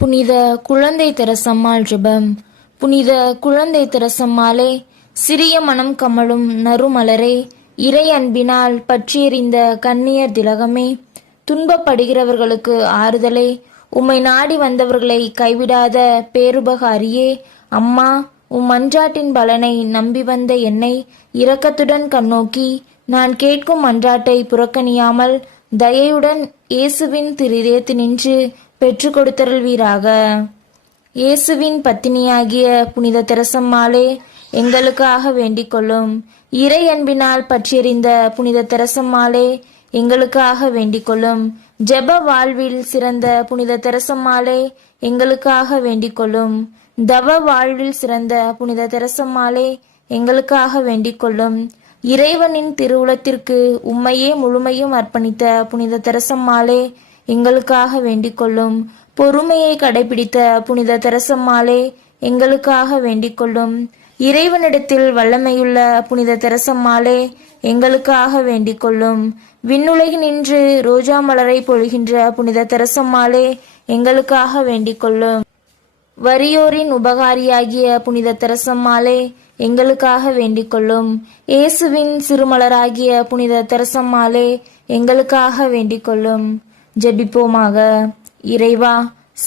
புனித குழந்தை தெரசம்மாள் ஜெபம். புனித குழந்தை தெரசம்மாளே, சிறிய மனம் கமழும் நறுமலரே, இறை அன்பினால் பற்றியெறிந்த கன்னியர் திலகமே, துன்பப்படுகிறவர்களுக்கு ஆறுதலே, உம்மை நாடி வந்தவர்களை கைவிடாத பேருபகாரியே, அம்மா, உம் மன்றாட்டின் பலனை நம்பி வந்த என்னை இரக்கத்துடன் கண்ணோக்கி நான் கேட்கும் மன்றாட்டை புறக்கணியாமல் தயையுடன் இயேசுவின் நின்று பெற்று கொடுத்தருள்வீராக. இயேசுவின் பத்தினியாகிய புனித தெரசம்மாளே, எங்களுக்காக வேண்டிக் கொள்ளும். இறை அன்பினால் பற்றியறிந்த புனித தெரசம்மாளே, எங்களுக்காக வேண்டிக் கொள்ளும். ஜெப வாழ்வில் சிறந்த புனித தெரசம்மாளே, எங்களுக்காக வேண்டிக் கொள்ளும். தவ வாழ்வில் சிறந்த புனித தெரசம்மாளே, எங்களுக்காக வேண்டிக் கொள்ளும். இறைவனின் திருவுளத்திற்கு உம்மையே முழுமையும் அர்ப்பணித்த புனித தெரசம்மாளே, எங்களுக்காக வேண்டிக் கொள்ளும். பொறுமையை கடைபிடித்த புனித தெரசம்மாளே, எங்களுக்காக வேண்டிக் கொள்ளும். இறைவனிடத்தில் வல்லமையுள்ள புனித தெரசம்மாளே, எங்களுக்காக வேண்டிக் கொள்ளும். விண்ணுலகினின்று ரோஜா மலரை பொழிகின்ற புனித தெரசம்மாளே, எங்களுக்காக வேண்டிக் கொள்ளும். வறியோரின் உபகாரியாகிய புனித தெரசம்மாளே, எங்களுக்காக வேண்டிக் கொள்ளும். இயேசுவின் சிறுமலராகிய புனித தெரசம்மாளே, எங்களுக்காக வேண்டிக் கொள்ளும். ஜெபிப்போமாக. இறைவா,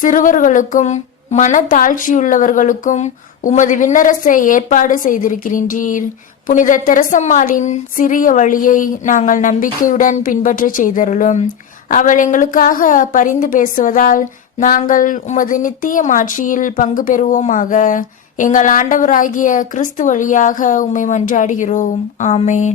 சிறுவர்களுக்கும் மனத்தாழ்ச்சியுள்ளவர்களுக்கும் உமது விண்ணரசை ஏற்பாடு செய்திருக்கின்றீர். புனித தெரசம்மாளின் சிறிய வழியை நாங்கள் நம்பிக்கையுடன் பின்பற்ற செய்தருளும். அவள் எங்களுக்காக பரிந்து பேசுவதால் நாங்கள் உமது நித்திய மாட்சியில் பங்கு பெறுவோமாக. எங்கள் ஆண்டவராகிய கிறிஸ்து வழியாக உம்மை மன்றாடுகிறோம். ஆமேன்.